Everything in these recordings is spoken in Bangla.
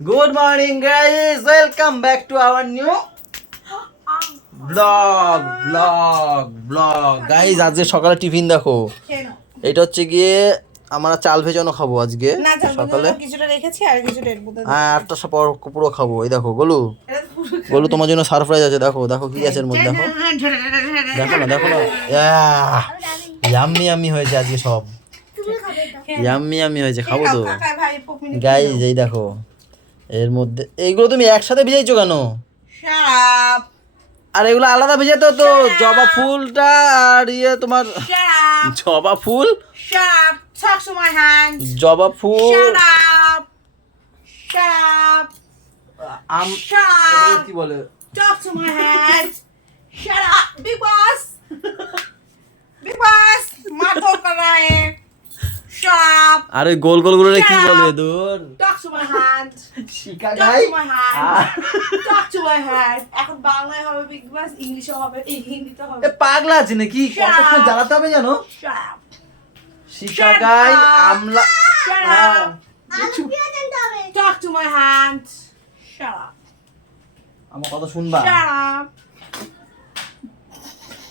Good morning guys, welcome back to our new vlog guys. আজকে সকালে টিফিন দেখো, এটা হচ্ছে গিয়ে আমরা চাল ভেজানো খাবো আজকে সকালে। কিছুটা রেখেছি আর কিছুটা এর মধ্যে হ্যাঁ, আটটা পুরো খাবো। এই দেখো গোলু তোমার জন্য সারপ্রাইজ আছে। দেখো দেখো কি আছে এর মধ্যে, দেখো দেখো না ইয়াম্মি ইয়াম্মি হয়েছে আজকে, সব ইয়াম্মি ইয়াম্মি হয়েছে, খাবো তো গাইজ। এই দেখো এর মধ্যে এইগুলো তুমি একসাথে ভিজাইছো কেন? আর এগুলো আলাদা ভিজাতে তো, জবা ফুলটা আর ইয়ে তোমার জবা ফুল, জবা ফুল কি বলে, আর ওই গোল গোল গুলো কি বলবে দূর শিকা গাই। এখন বাংলায় হবে বিগ বস, ইংলিশে হবে, হিন্দিতে হবে। এ পাগলা আছে নাকি, কতক্ষণ জ্বালাতে হবে জানো? শিকা গাই আমলা। Talk to my hand. Shut up. আমার কথা শুনবা? Shut up.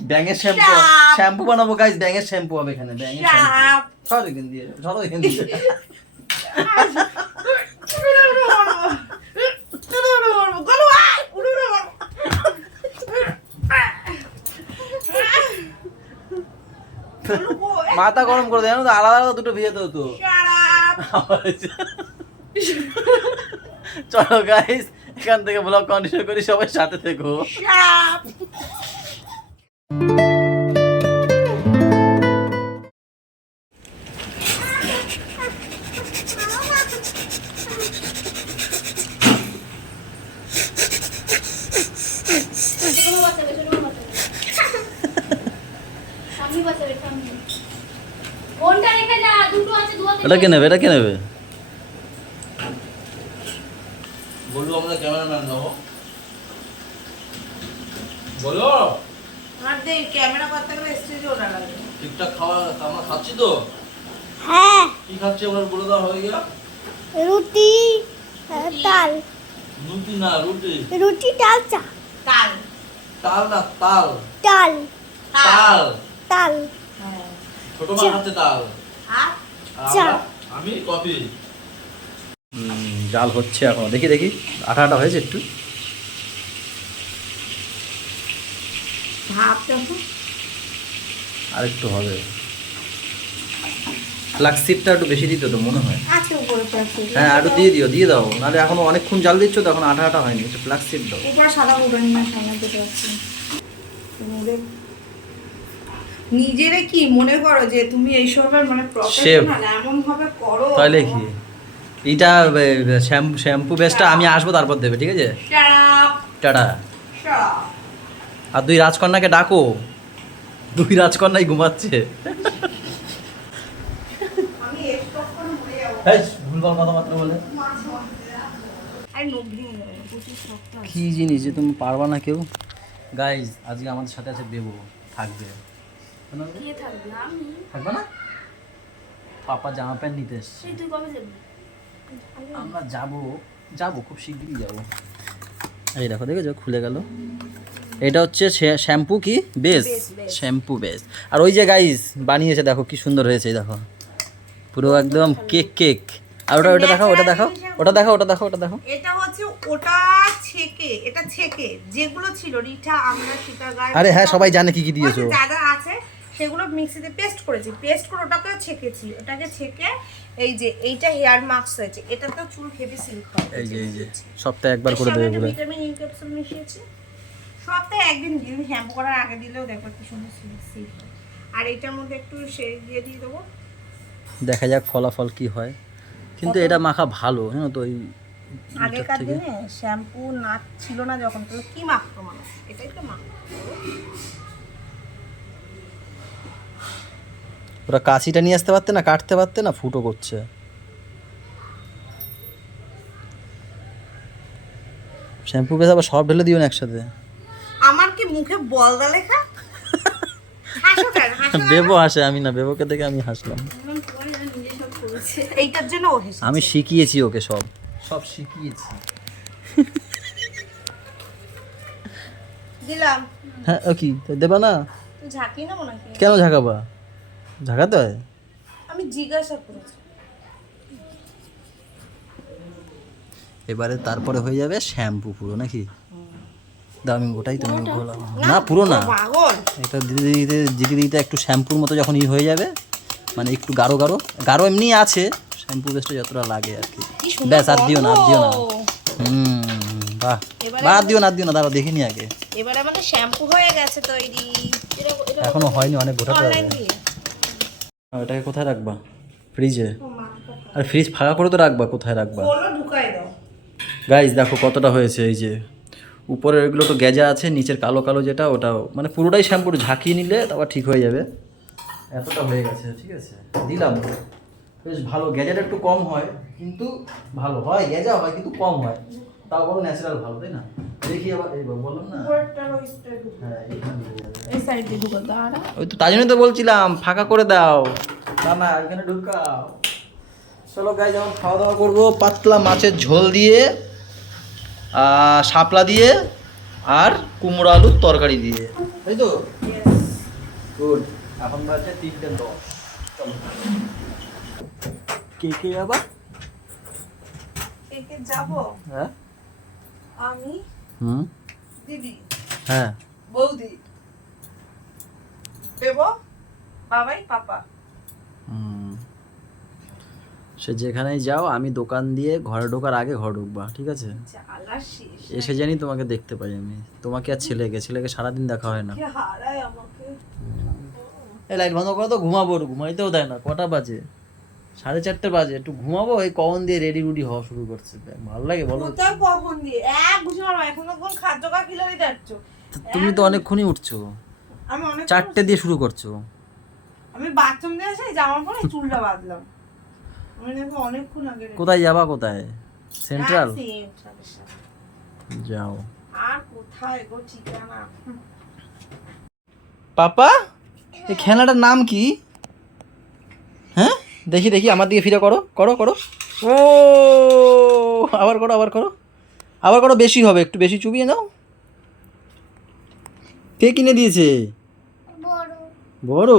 ব্যাঙের শ্যাম্পু, শ্যাম্পু বানাবো গাইস, ব্যাঙের শ্যাম্পু হবে এখানে, ব্যাঙের শ্যাম্পু। ধরো এখান দিয়ে, ধরো এখান দিয়ে। মাথা গরম করে দেয় না তো, আলাদা আলাদা দুটো ভিজে দাও তো। চলো গাইস, এখান থেকে ব্লগ কন্টিনিউ করি, সবাই সাথে থেকো। এটা কে নেবে, এটা কে নেবে? বললো আমরা ক্যামেরাম্যান নেবো, বলো আমাদের ক্যামেরা করতে গেলে স্টেজে ওঠা লাগে। ঠিকঠাক খাওয়া আমরা খাচ্ছি তো? হ্যাঁ, কি খাচ্ছি এবার বলে দাও, হয়ে গেল। রুটি তাল, রুটি না রুটি, রুটি ডাল চা, তাল তাল না তাল, ডাল তাল তাল হ্যাঁ। ছোট মা হাতে তাল, আর আর চা। আমি কফি। জাল হচ্ছে এখন, দেখি দেখি আটা আটা হয়েছে একটু। ভাত দেখো, আর একটু হবে। ফ্লাক্সিডটা একটু বেশি দিতে তো মনে হয়। আছে উপরে প্লাস্টিক। হ্যাঁ একটু দিয়ে দাও, নাহলে এখনো অনেকক্ষণ জাল দিচ্ছ তো, এখন আটা আটা হয়নি, একটু ফ্লাক্সিড দাও। উপরে সাদা উঠে না, সামনে দিতে পারছি নিজেরে কি মনে করো যে তুমি এইসবের মানে প্রফেশনাল, এমন ভাবে করো। তাহলে কি এইটা শ্যাম্পু বেসটা আমি আসবো তারপর দেবে, ঠিক আছে? টাটা। আর দুই রাজকন্যাকে ডাকো, দুই রাজকন্যাই ঘুমাচ্ছে। আমি স্টপ করে মরে যাব। ভুলভাল কথাবার্তা বলে আর নখ ভেঙে যাবে, প্রচুর শক্ত আছে। কি জিনিস যে তুমি পারবা না কেউ। গাইজ আজকে আমাদের সাথে আছে বেবু, থাকবে। কে থাকবে? আমি? থাকবে না? পাপা জামা প্যান্ট নিতে এসছে। সেই তুই কবে যাবি? আমরা যাবো খুব শিগগিরই যাবো। এই দেখো, দেখেছো খুলে গেল। এটা হচ্ছে শ্যাম্পু কি বেস, শ্যাম্পু বেস। আর ওই যে গাইজ বানিয়েছে দেখো কি সুন্দর হয়েছে, এই দেখো পুরো একদম কেক। আর ওটা দেখাও, ওটা দেখো, ওটা দেখো। এটা হচ্ছে ওটা ছেকে, এটা ছেকে যেগুলো ছিল রিঠা, আমরা সীতাগার। আরে হ্যাঁ, সবাই জানে কি কি দিয়েছো। যা যা আছে সেগুলো মিক্সিতে পেস্ট করেছি, পেস্ট করে ওটাকে ছেকেছি, ওটাকে ছেকে এই যে এইটা হেয়ার মাস্ক হয়েছে। এটা তো চুল হেভি সিল্ক হয়। এই যে সপ্তাহে একবার করে দেবে বলে ভিটামিন ই ক্যাপসুল মিশিয়েছি। সপ্তাহে একদিন দিন শ্যাম্পু করার আগে দিলেও দেখো কি সুন্দর সিল্ক হয়। আর এটার মধ্যে একটু শেড দিয়ে দেবো, দেখা যাক ফলাফল কি হয়। কিন্তু এটা মাখা ভালো, জানো তো। ওই আগেকার দিনে শ্যাম্পু না ছিল না যখন, তাহলে কি মাখতো মানুষ? এটাই তো মাখতো। ওরা কাঁচিটা নিয়ে আসতে পারতে না, কাটতে পারতে না, ফুটো করছে। শ্যাম্পু বেশ আবার সব ঢেলে দিও না একসাথে। আমার কি মুখে বলদা লেখা? হাসো কেন? বেবো হাসে, আমি না। বেবোকে দেখে আমি হাসলাম। এইটার জন্য ও হেসেছে। আমি শিখিয়েছি ওকে সব, সব শিখিয়েছি। দিলাম। হ্যাঁ ও কি দেবা না? তুই ঝাঁকিয়ে নেবো নাকি? কেন ঝাঁকাবা? ঝাঁকাতে হয়? আমি জিজ্ঞাসা করেছি। এবারে তারপরে হয়ে যাবে শ্যাম্পু পুরো নাকি? দাও আমি ওটাই তুমি বললাম না পুরো না, পাগল। এটা দিতে দিতে একটু শ্যাম্পুর মতো যখন ই হয়ে যাবে, মানে একটু গাঢ় গাঢ় গাঢ় এমনি আছে, শ্যাম্পু বেস্টটা যতটা লাগে আর কি। কি সুন্দর ব্যাস আর দিও না, আর দিও না। গন্ধ। বাহ এবারে বাদ দিও না, আর দিও না, দাঁড়াও দেখিনি আগে। এবারে আমাদের শ্যাম্পু হয়ে গেছে তৈরি। এখনো হয়নি, অনেক গোটাতে হবে। অনলাইন দিয়ে। এটাকে কোথায় রাখবা? ফ্রিজে? ও মা, আর ফ্রিজ ফাঁকা করে তো রাখবা, কোথায় রাখবা? বলো ঢুকাই দাও। গাইস দেখো কতটা হয়েছে, এই যে উপরের এগুলো তো গেজা আছে, নিচের কালো কালো যেটা ওটাও, মানে পুরোটাই শ্যাম্পু ঝাঁকিয়ে নিলে তারপর ঠিক হয়ে যাবে। এতটা হয়ে গেছে, ঠিক আছে দিলাম। বেশ ভালো, গেজাটা একটু কম হয় কিন্তু ভালো হয়, গেজা হয় কিন্তু কম হয়, তাও বলো ন্যাচারাল ভালো, তাই না? দেখি আবার এইবার বললাম না, হ্যাঁ এইখানে ঢুকে যাবে। এই সাইড দিয়ে ঢুকাও দাঁড়া। ওই তো তাই জন্যই তো বলছিলাম ফাঁকা করে দাও, না না এখানে ঢুকাও। চলো গাইস যখন খাওয়া দাওয়া করবো, পাতলা মাছের ঝোল দিয়ে, শাপলা দিয়ে আর কুমড়ো আলুর তরকারি দিয়ে, তাই তো? গুড। এখন বাজে 3:10। চলো কে কে আবার? কে কে যাবো? হ্যাঁ আমি, হুম দিদি, হ্যাঁ বৌদি, দেবো, বাবাই, পাপা। হুম। সে যেখানেই যাও, আমি দোকান দিয়ে ঘরে ঢোকার আগে ঘরে ঢুকবা, ঠিক আছে? জ্বালা শেষ। এসে জানি তোমাকে দেখতে পাই আমি, তোমাকে আর ছেলেকে সারাদিন দেখা হয় না। কে হারায় আমাকে। এই লাইট বন্ধ করো তো, ঘুমাবো, ঘুমাইতেও দেয় না। কটা বাজে? 4:30 বাজে, একটু ঘুমাবো। এই কখন দিয়ে রেডি রুডি হওয়া শুরু করছে, ভালো লাগে বলো? কোথাও কখন দিয়ে এক বুঝে মারবো, এখন তখন খাদ্য কা কিলো দিতে যাচ্ছ। তুমি তো অনেকক্ষণই উঠছো, আমি অনেক 4টে দিয়ে শুরু করছো। আমি বাথরুম দিয়ে এসে জামা পরে চুলটা বাঁধলাম। আমি দেখো অনেকক্ষণ আগে কোথায় যাবা? কোথায়? Central central. যাও। আর কোথায় গো ঠিকানা? পাপা এই খেলাটার নাম কি? হ্যাঁ দেখি দেখি, আমার দিকে ফিরে করো করো করো। ও আবার করো, আবার করো, আবার করো, বেশি হবে, একটু বেশি চুবিয়ে নাও। কে কিনে দিয়েছে? বড় বড়?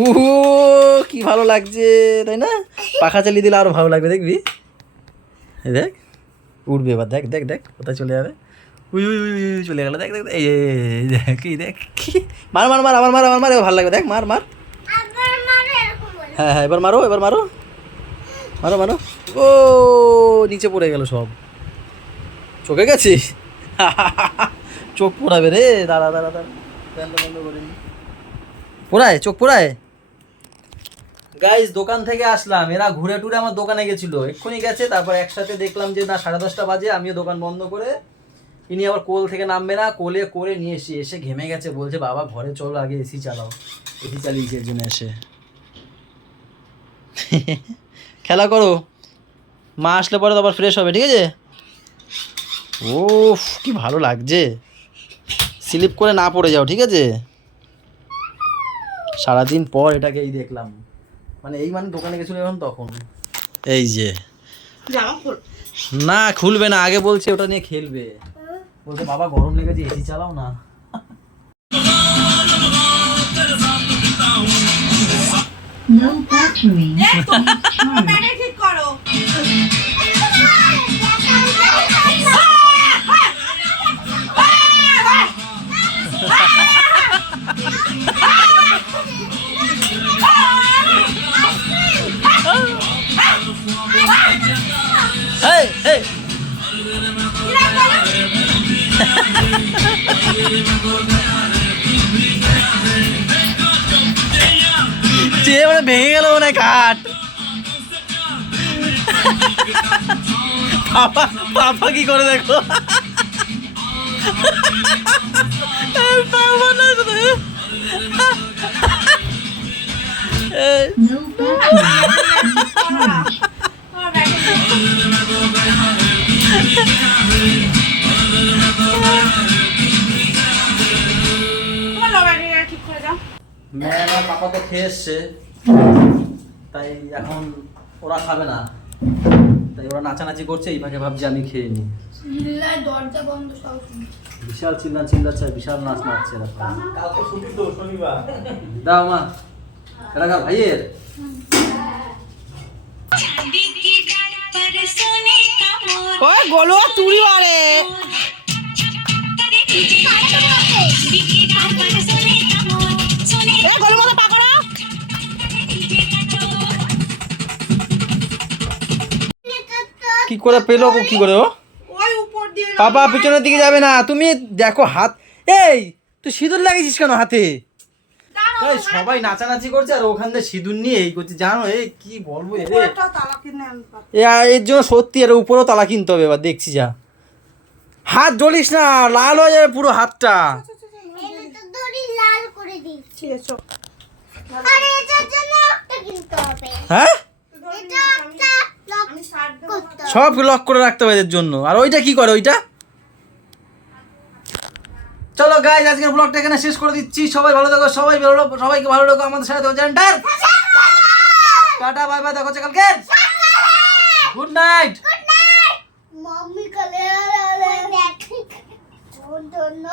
উহু কি ভালো লাগছে, তাই না? পাখা চালিয়ে দিলে আরো ভালো লাগবে, দেখবি? এই দেখ উঠবে এবার, দেখ দেখ দেখ কোথায় চলে যাবে। উই উই উই উই চলে গেল, দেখ দেখ এই এই দেখ, এই দেখ মার মার মার, আবার মার, আবার মার, এবার ভালো লাগবে, দেখ মার মার। আবার মানে এরকম বলে হ্যাঁ হ্যাঁ এবার মারো, এবার মারো, মারো মারো। ও নিচে পড়ে গেল সব, চোখে গেছে। চোখ পোড়াবে রে, দাঁড়া দাঁড়া দাঁড়া, বন্ধ বন্ধ করে নি। পোড়ায় চোখ পোড়ায়। গাইস দোকান থেকে আসলাম, এরা ঘুরে টুরে আমার দোকানে গেছিল, এক্ষুনি গেছে। তারপর একসাথে দেখলাম যে না 10:30 বাজে, আমিও দোকান বন্ধ করে, ইনি আবার কোল থেকে নামবে না, কোলে করে নিয়ে এসে ঘেমে গেছে, বলছে বাবা ঘরে চলো আগে এসি চালাও। এসি চালিয়েছে এর জন্য এসে। খেলা করো, মা আসলে পরে তো আবার ফ্রেশ হবে, ঠিক আছে? ও কি ভালো লাগছে, স্লিপ করে না পড়ে যাও, ঠিক আছে? সারাদিন পর এটাকে এই দেখলাম, মানে এই মানে দোকানে গেছিল এখন তখন। এই যে জামা খুল। না খুলবে না, আগে বলছে ওটা নিয়ে খেলবে, বলছে বাবা গরম লেগেছে এসি চালাও না। Low battery. ব্যাটারি ঠিক করো। এই এই যে মানে ভেঙে গেল মনে হয় কাঠ। পাপা পাপা কি করে দেখো, পাপা না শুধু। এই, Low battery. Charge. তোমার ব্যাটারি তোমার লো ব্যাটারিটা ঠিক করে যাও। ম্যাম আর পাপা তো খেয়ে এসছে, তাই এখন ওরা খাবে না, তাই ওরা নাচানাচি করছে, এই ফাঁকে ভাবছি আমি খেয়ে নিই। চিল্লায় দরজা বন্ধ সব শুনছি। বিশাল চিল্লাচ্ছে, বিশাল নাচ নাচছে এরা। কালকে ছুটি তো, শনিবার। দাও মা, এটা খা ভাইয়ের। ওই গোলু তুই আরে গোলু মতো পাকড়া। কি করে পেলো কি করে ও? ওই উপর দিয়ে পাপা পিছনের দিকে যাবে না, তুমি দেখো হাত। এই তুই সিঁদুর লাগিয়েছিস কেন হাতে? এই সবাই নাচানাচি করছে আর ওখান থেকে সিঁদুর নিয়ে এই করছে, জানো এই কি বলবো এ উপরটা তালা কিনে আনবা। এর জন্য সত্যি এর উপরেও তালা কিনতে হবে এবার, দেখছি যা। হাত জ্বলিস না, লাল হয়ে যাবে পুরো হাতটা। এটা তো দড়ি লাল করে দিচ্ছি। ঠিক আছে চল। আর এটার জন্য একটা কিনতে হবে। হ্যাঁ এটা একটা লক আমি শার্ট দেবো করতে হবে। সব লক করে রাখতে হবে এদের জন্য। আর ওইটা কি করে ওইটা? চলো গাইস, আজকের ব্লগটা এখানে শেষ করে দিচ্ছি। সবাই ভালো থাকো, সবাইকে ভালো রাখো, আমাদের সাথে থাকো। জান্টার টাটা, বাই বাই, দেখা হচ্ছে কালকে। Good night. মাম্মি কালে দেখ। ও ধন্য